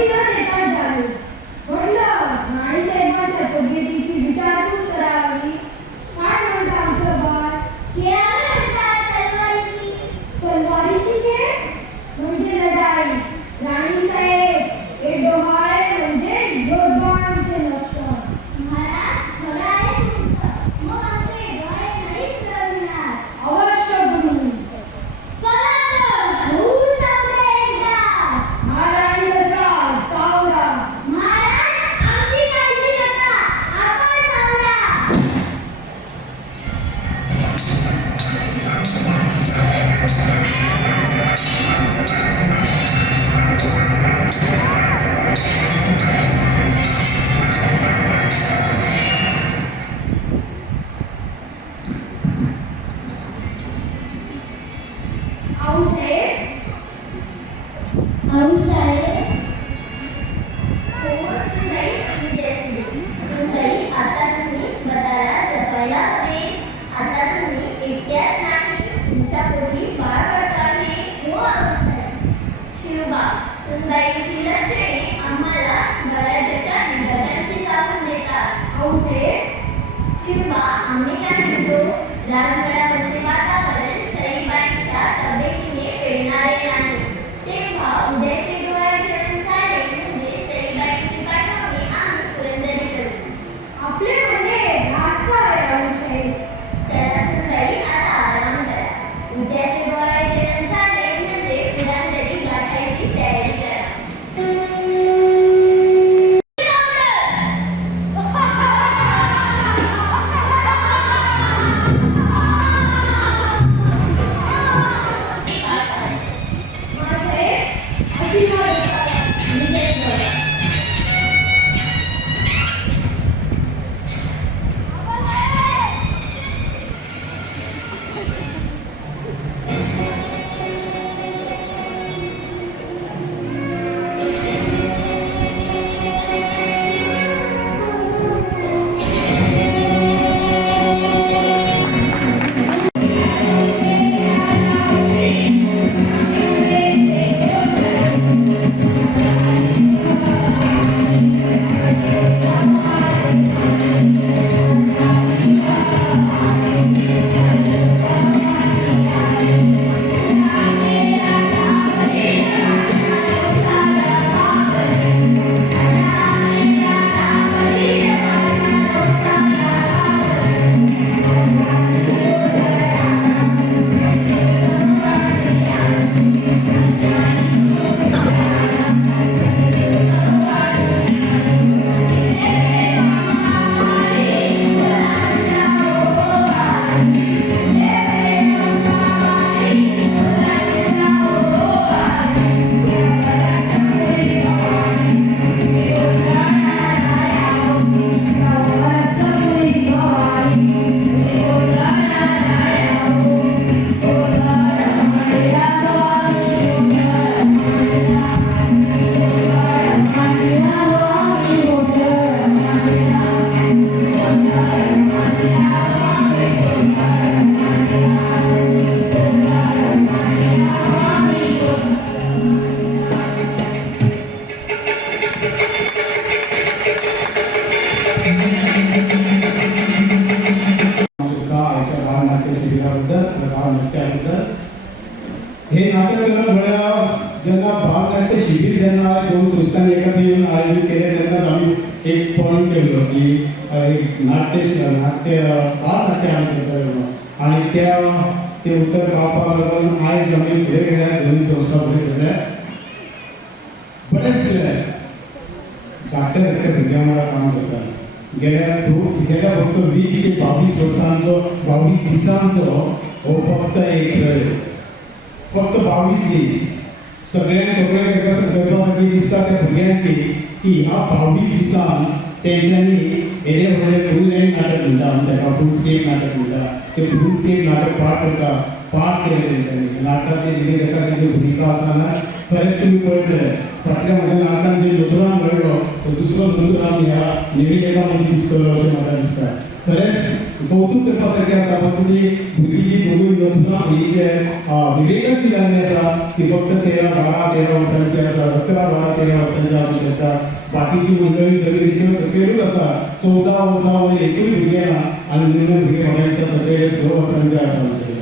कधी न देता झाले. म्हणलं नाणीसाहेबांच्या तब्येतीची विचारपूस करावी. काय म्हणतं आमचं बाळ? तलवारीशी खेळ म्हणजे लढाई. राणीसाहेब हे डोहाळे म्हणजे योद्धांचे लक्षण. अवश्य गुरु. महाराणी सरकार सावरा. राजगडावरचे वातावरण सईबाईंच्या तब्येतीने पेलणारे नाही. तेव्हा उद्याचे डोहाळेकरण झाले म्हणजे सईबाईंची पाठवणी आम्ही पुरंदरी करू. आपले म्हणजे रास्त आहे राणीसाहेब. चला सुंदरी, आता आराम करा. उद्याचे डोहाळेकरण झाले म्हणजे पुरंदरी गाठायची तयारी करा. हे नाटक जेव्हा बालनाट्य शिबिर जेव्हा दोन संस्थांनी एखादी येऊन आयोजित केले तेव्हा आम्ही एक पॉईंट केलो की नाट्य बालनाट्य आम्ही करतलो आणि ते उत्तर गावपाक लागून आयज आम्ही फुडें गेल्या दोन संस्था फुडें गेल्या बरेचसे धाकट्या धाकट्या भुरग्यां वांगडा काम करतात. गेल्या फक्त 20 ते 22 वर्सांचो 22 दिसांचो हो फक्त एक फक्त 22 दीस सगळ्यांक करपासाठी दिसता त्या भुरग्यांची की ह्या 22 दिसान तेंच्यांनी एरे व्हडले फूल लेंथ नाटक म्हणटा आमी तेका फूल स्केप नाटक म्हणटा ते फूल स्केप नाटक पाठ केलें तेंच्यांनी. नाटकाची रिलीज जाता तेजी भुमिका आसतना खरेंच तुम्ही पळयतले फाटल्या म्हज्या नाटकान जे दोतोरान घडलो तो दुसरो दोतोरान ह्या निवेदिकामध्ये दिसतलो अशें म्हाका दिसता. खरेंच कौतुक करपा सारकें आसा. पण तुमी भुरगीं जी बरोवन दोतोरां ही जे विवेकान जी जाल्ली आसा की फक्त 13 वर्सांची आसा, 11-12 वर्सांची असू शकता. बाकीची मंडळी सगळी सकयलूच आसा. 14 वर्सां वयर एकूय भुरगें ना आनी नवीन भुरगे म्हाका दिसता सगळे 6 वर्सांचे आसा आमचे.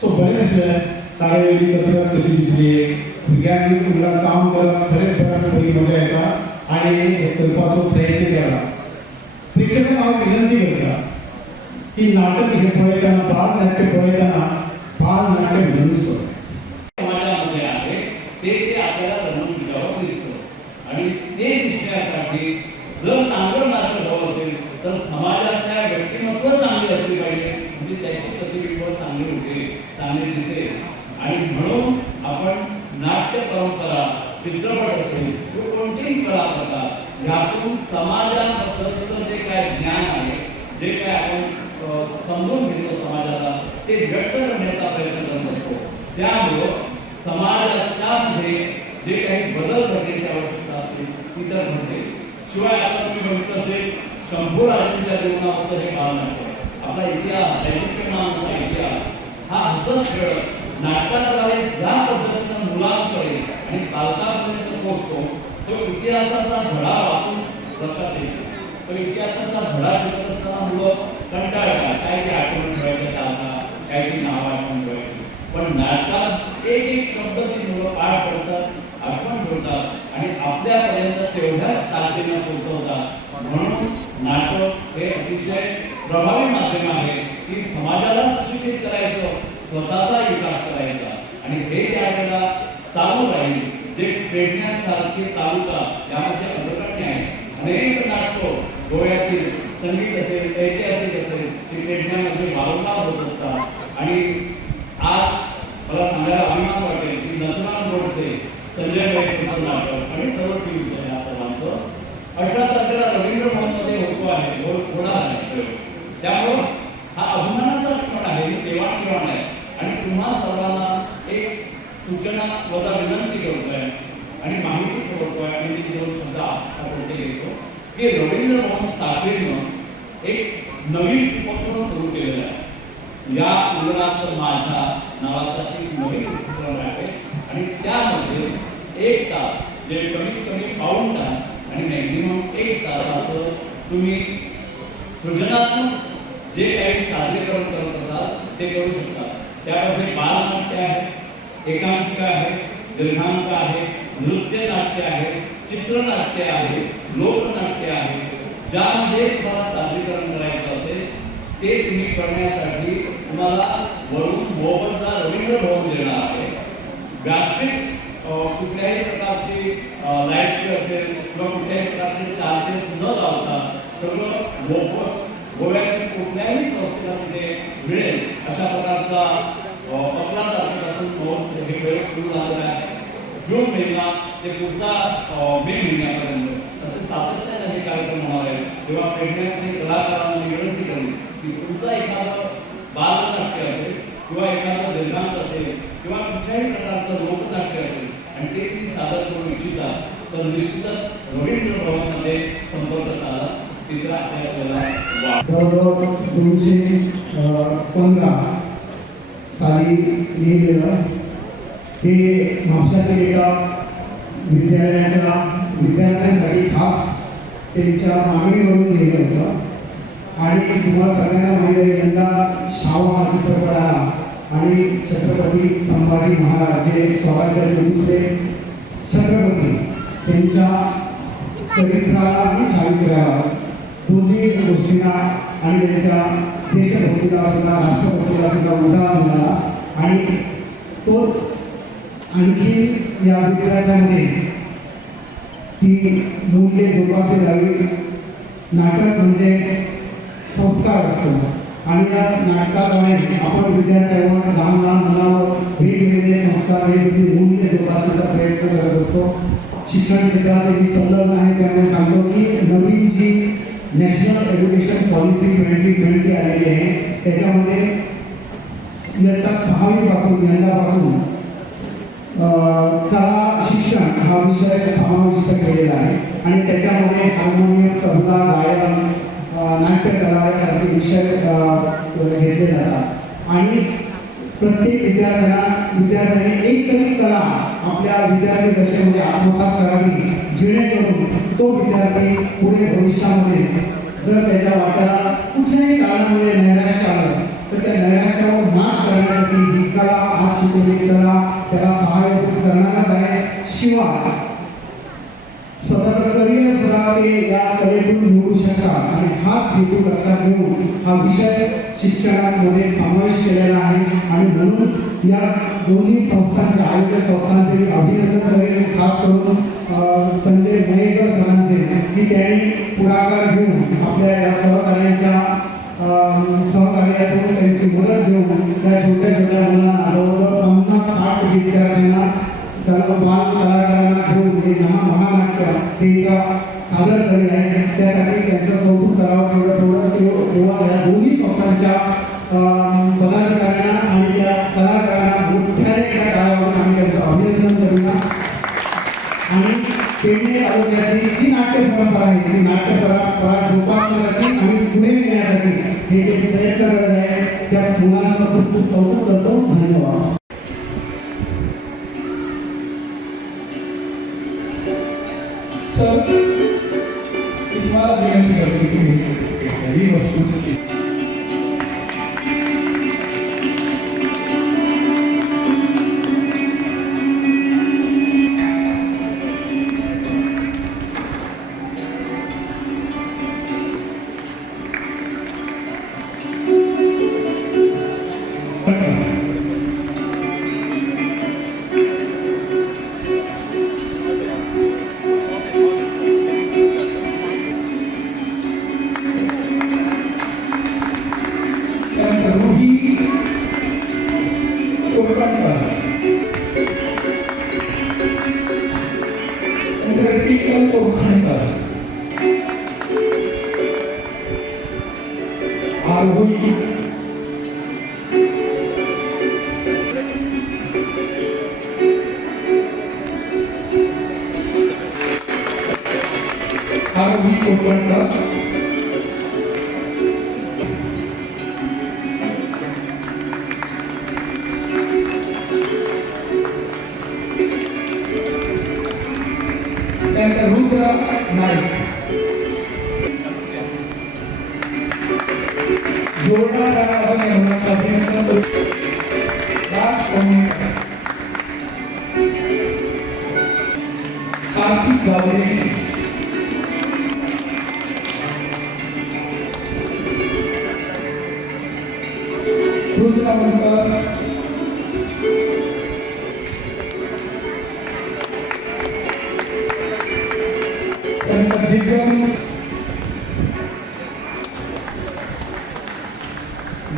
सो बरें दिसलें. कार्यावळी कसरत कशी दिसली. भुरग्यांनी तुमकां काम करप खरेंच बरी मजा येता आनी हें करपाचो प्रयत्न केला. प्रेक्षकांक हांव विनंती करता की नाटक हे पळयतना, बालनाट्य पळयतना बालनाट्य म्हणूनच पळय. समाजामध्ये आहे ते आपल्याला रमून घ्यावं दिसतं आणि ते दिसण्यासाठी जर चांगलं नाटक हवं असेल तर समाजातल्या व्यक्तिमत्व चांगली असली पाहिजे, म्हणजे त्याची प्रतिबिंब चांगली होते, चांगली दिसेल. आणि म्हणून आपण नाट्य परंपरा, चित्रपट असेल किंवा कोणतीही कला प्रकार यातून समाजाबद्दलचं जे काय ज्ञान आहे, जे काय आपण समजून घेतो समाजाला, ते व्यक्त करण्याचा प्रयत्न करत असतो. त्यामुळं समाजामध्ये जे काही बदल घडण्याची आवश्यकता असते ती तर घडते. शिवाय आता तुम्ही बघितलं असेल शंभूराजांच्या जीवनाबद्दल हे बालनाट्य आहे. आपला इतिहास, दैनिकनामांचा इतिहास हा हसत खेळत नाटकाद्वारे ज्या पद्धतीनं मुलांकडे आणि पालकांपर्यंत पोहोचतो, तो इतिहासाचा धडा वाचून लक्षात येतो. तो इतिहासाचा धडा शिकत असताना मुलं कंटाळतात, काय ते आठवण ठेवायचं त्यांना, काय ती नावं आठवण ठेवायची. पण नाटकात एक एक शब्द ती मुलं पाठ करतात, आठवण ठेवतात आणि आपल्यापर्यंत तेवढ्याच ताकदीनं पोहोचवतात. म्हणून नाटक हे अतिशय प्रभावी माध्यम आहे की समाजाला सुशिक्षित करायचं, स्वतःचा विकास करायचा आणि हे त्यावेळेला चालू राहील. जे पेडण्यासारखे तालुका यामध्ये अग्रगण्य आहे. अनेक नाटकं गोव्यातील संगीत असेल, ऐतिहासिक असेल, ते पेडण्यामध्ये वारंवार होत असतात. आणि आज मला सांगायला अभिमान वाटेल की नथुराम गोडसे, संजय गायकवाडचं नाटक आणि सर्व टी व्ही या सर्वांचं 18 तारखेला रवींद्र भवनमध्ये होतो आहे, होणार आहे. त्यामुळं हा अभिमानाचा क्षण आहे, देवाणघेवाण आहे. आणि तुम्हा सर्वांना एक सूचना वजा विनंती करतोय आणि माहिती ठेवतोय आणि मी 2 शब्द आपल्याकडे घेतो की रवींद्र भवन साखरेनं एक नवीन उपक्रम सुरू केलेला आहे. या उन्हात माझ्या नावाचा एक नवीन उपक्रम आहे आणि त्यामध्ये 1 तास, जे कमीत कमी पाऊण तास आणि मॅक्झिमम 1 तासाचं तुम्ही सृजनात्मक जे काही सादरीकरण करत असाल ते करू शकता. त्यामध्ये बालनाट्य आहे, एकांकिका आहे, दीर्घांक आहे, नृत्य नाट्य आहे, चित्रनाट्य आहे, लोकनाट्य आहे. ज्यामध्ये तुम्हाला सादरीकरण करायचं असेल ते तुम्ही करण्यासाठी तुम्हाला वरून मोबदला रवींद्र भवन देणार आहे. व्यासपीठ कुठल्याही प्रकारची लाईट असेल किंवा कुठल्याही प्रकारचे चार्जेस न लावता सगळं मोफत गोव्यातील कुठल्याही संस्थेला म्हणजे मिळेल अशा प्रकारचा 15 तारखेपासून हे प्रयोग सुरू झालेला आहे. जून महिना ते पुढचा मे महिन्यापर्यंत तसे सातत्याने हे कार्यक्रम होणार आहे. तेव्हा पेडण्यातील कलाकारांना विनंती करेन की तुमचा एखादं बालनाट्य असेल किंवा एखादं दीर्घांक असेल किंवा कुठल्याही प्रकारचं लोकनाट्य असेल आणि ते तुम्ही सादर करू इच्छिता तर निश्चितच रवींद्र भवनमध्ये संपर्क साधा. तिसरा आपल्याला जवळजवळ 215 साली लिहिलेलं हे म्हापशातील एका विद्यार्थ्यांसाठी खास त्यांच्या मागणीवरून लिहिलं होतं. आणि तुम्हाला सगळ्यांना माहिती आहे यंदा शाहू हा चित्रपट आला आणि छत्रपती संभाजी महाराज जे स्वराज्याचे दुसरे छत्रपती त्यांच्या चरित्राला आणि चारित्र्याला दोन्ही गोष्टींना आणि त्यांच्या देशभक्तीला सुद्धा राष्ट्रभक्तीला सुद्धा उजाळा मिळाला. आणि तोच आणखी या विद्यार्थ्यांमध्ये ती मूल्ये जोपासली जावी. नाटक म्हणजे संस्कार असतो आणि या नाटकाद्वारे आपण विद्यार्थ्यांवर लहान लहान मुलांवर वेगवेगळे संस्कार, वेगवेगळी मूल्ये जोपासण्याचा प्रयत्न करत असतो. शिक्षण क्षेत्राचे मी संलग्न आहे त्यामुळे सांगतो की नवीन जी नॅशनल एज्युकेशन पॉलिसी 2020 आलेली आहे त्याच्यामध्ये इयत्ता 6वी पासून यंदापासून कला शिक्षण हा विषय समाविष्ट केलेला आहे. आणि त्याच्यामध्ये हार्मोनियम, तबला, गायन, नाट्यकला यासारखे विषय घेतले जातात. आणि प्रत्येक विद्यार्थ्यांनी एक तरी कला विद्यार्थी दशेमध्ये आत्मसात करावी, जेणेकरून तो विद्यार्थी पुढे भविष्यामध्ये जर त्याच्या वाट्याला कुठल्याही कारणामुळे नैराश्य आलं तर त्या नैराश्यावर मात करण्यासाठी ही कला आज शिकवलेली कला त्याला सहाय्य करणारच आहे. शिवाय स्वतःचं करिअर सुद्धा ते या कलेतून निवडू शकतात आणि हाच हेतू लक्षात घेऊन हा विषय शिक्षणामध्ये समावेश केलेला आहे. आणि म्हणून या दोन्ही संस्थांचे आयोजक संस्थांचे मी अभिनंदन करेन, खास करून संजय मयेकर सरांचे की त्यांनी पुढाकार घेऊन आपल्या या सहकार्यातून त्यांची मदत घेऊन त्या छोट्या छोट्या मुलांना जवळजवळ 50-60 विद्यार्थ्यांना बाल कलाकारांना घेऊन हे महानाट्य हे इथं सादर केले आहे. त्यासाठी त्यांचं कौतुक करावं तेव्हा या दोन्ही संस्थांच्या पदाधिकाऱ्यांना आणि त्या कलाकारांना मोठ्याने त्या टाळ्यावरून आम्ही त्यांचं अभिनंदन करूया. आणि पेडणे तालुक्याची जी नाट्य परंपरा आहे ती नाट्य परंपरा जोपासण्यासाठी आणि पुढे नेण्यासाठी हे जे प्रयत्न करत आहे त्या मुलांचं खूप खूप कौतुक करतो. धन्यवाद. सर, तुम्हाला विनंती करतो की ही वस्तू रुद्र नाईक जोडणार अभिनंदन कार्तिक गावडे रुद्रावंकर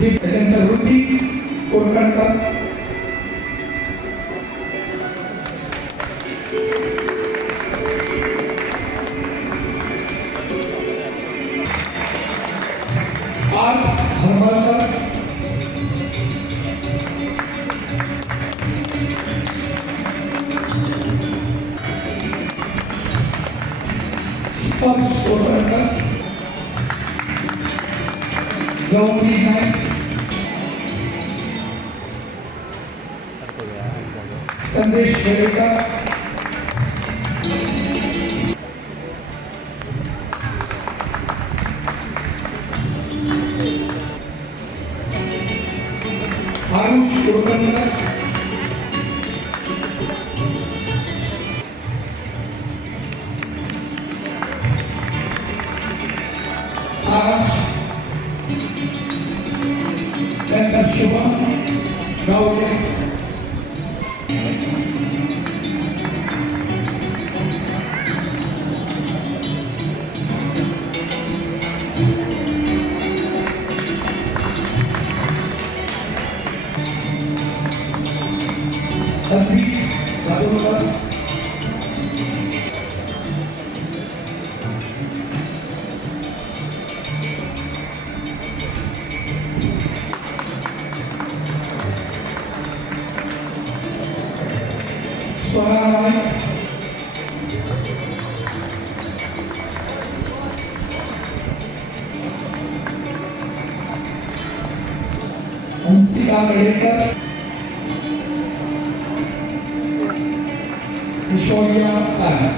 त्याच्यानंतर ऋतिक कोटणकर हरमलकर स्पर्श कोटणकर गौरी नाईक संदेश वेरेकर आरुष कुलकर्णी सारांश त्यानंतर शुभम गावडे ऐश्वर्या काळे